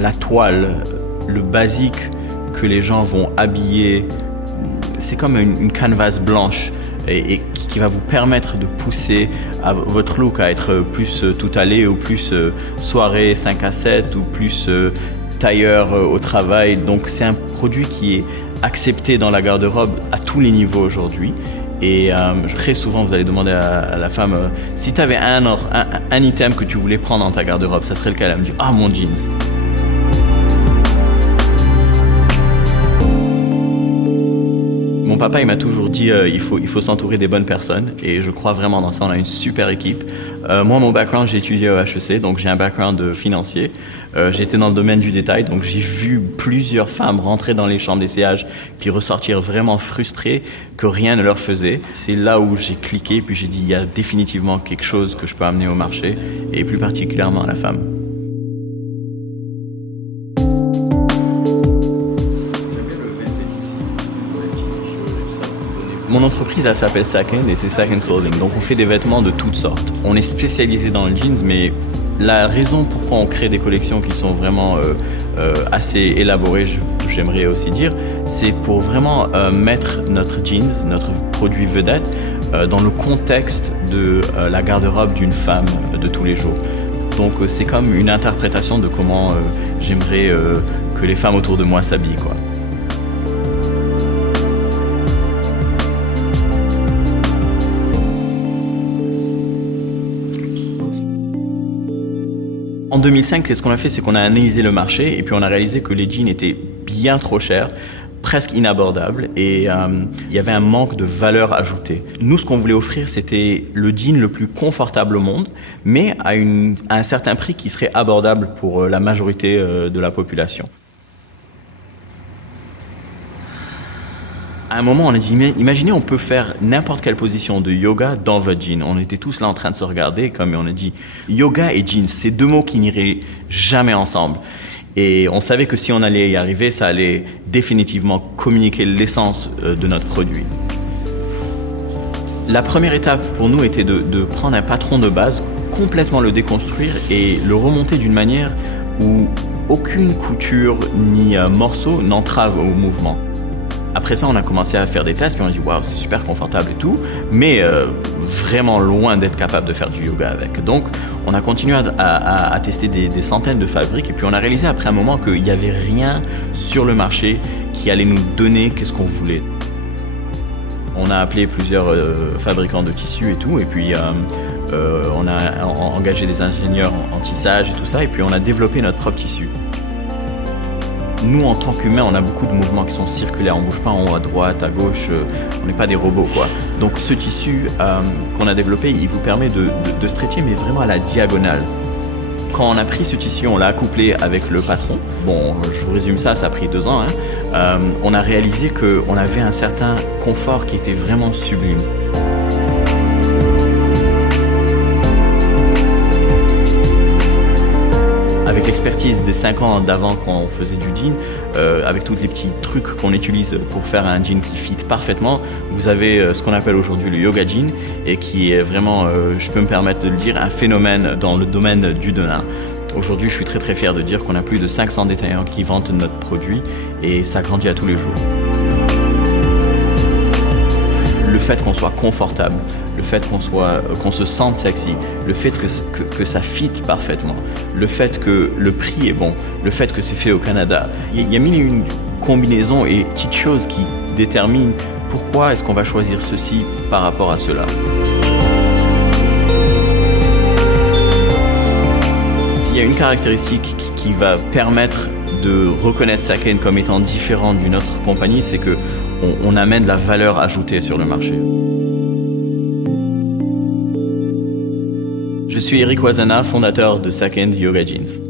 la toile, le basique que les gens vont habiller, c'est comme une canvas blanche et qui va vous permettre de pousser votre look à être plus tout allé ou plus soirée 5 à 7 ou plus tailleur au travail. Donc c'est un produit qui est accepté dans la garde-robe à tous les niveaux aujourd'hui. Et très souvent, vous allez demander à la femme si tu avais un item que tu voulais prendre dans ta garde-robe, ça serait lequel? Elle me dit « Ah, mon jeans ». Mon papa, il m'a toujours dit il faut s'entourer des bonnes personnes et je crois vraiment dans ça. On a une super équipe. Moi, mon background, j'ai étudié au HEC, donc j'ai un background financier. J'étais dans le domaine du détail, donc j'ai vu plusieurs femmes rentrer dans les chambres d'essayage puis ressortir vraiment frustrées que rien ne leur faisait. C'est là où j'ai cliqué puis j'ai dit il y a définitivement quelque chose que je peux amener au marché et plus particulièrement à la femme. Mon entreprise, elle s'appelle Second et c'est Second Clothing. Donc on fait des vêtements de toutes sortes. On est spécialisé dans le jeans, mais la raison pourquoi on crée des collections qui sont vraiment assez élaborées, j'aimerais aussi dire, c'est pour vraiment mettre notre jeans, notre produit vedette, dans le contexte de la garde-robe d'une femme de tous les jours. Donc c'est comme une interprétation de comment j'aimerais que les femmes autour de moi s'habillent, quoi. En 2005, ce qu'on a fait, c'est qu'on a analysé le marché et puis on a réalisé que les jeans étaient bien trop chers, presque inabordables et il y avait un manque de valeur ajoutée. Nous, ce qu'on voulait offrir, c'était le jean le plus confortable au monde, mais à un certain prix qui serait abordable pour la majorité de la population. À un moment, on a dit, imaginez, on peut faire n'importe quelle position de yoga dans votre jean. On était tous là en train de se regarder, comme on a dit, yoga et jeans, c'est deux mots qui n'iraient jamais ensemble. Et on savait que si on allait y arriver, ça allait définitivement communiquer l'essence de notre produit. La première étape pour nous était de prendre un patron de base, complètement le déconstruire et le remonter d'une manière où aucune couture ni morceau n'entrave au mouvement. Après ça, on a commencé à faire des tests, puis on a dit « Waouh, c'est super confortable et tout », mais vraiment loin d'être capable de faire du yoga avec. Donc, on a continué à tester des centaines de fabriques, et puis on a réalisé après un moment qu'il n'y avait rien sur le marché qui allait nous donner qu'est-ce qu'on voulait. On a appelé plusieurs fabricants de tissus et tout, et puis on a engagé des ingénieurs en tissage et tout ça, et puis on a développé notre propre tissu. Nous, en tant qu'humains, on a beaucoup de mouvements qui sont circulaires. On ne bouge pas en haut, à droite, à gauche. On n'est pas des robots, quoi. Donc, ce tissu qu'on a développé, il vous permet de stretcher, mais vraiment à la diagonale. Quand on a pris ce tissu, on l'a accouplé avec le patron. Bon, je vous résume ça, ça a pris 2 ans. On a réalisé qu'on avait un certain confort qui était vraiment sublime. Avec l'expertise des 5 ans d'avant quand on faisait du jean, avec tous les petits trucs qu'on utilise pour faire un jean qui fit parfaitement, vous avez ce qu'on appelle aujourd'hui le yoga jean et qui est vraiment, je peux me permettre de le dire, un phénomène dans le domaine du denim. Aujourd'hui, je suis très très fier de dire qu'on a plus de 500 détaillants qui vendent notre produit et ça grandit à tous les jours. Le fait qu'on soit confortable, le fait qu'on se sente sexy, le fait que ça fit parfaitement, le fait que le prix est bon, le fait que c'est fait au Canada. Il y a mille et une combinaisons et petites choses qui déterminent pourquoi est-ce qu'on va choisir ceci par rapport à cela. S'il y a une caractéristique qui va permettre de reconnaître Second comme étant différent d'une autre compagnie, c'est qu'on amène de la valeur ajoutée sur le marché. Je suis Eric Wazana, fondateur de Second Yoga Jeans.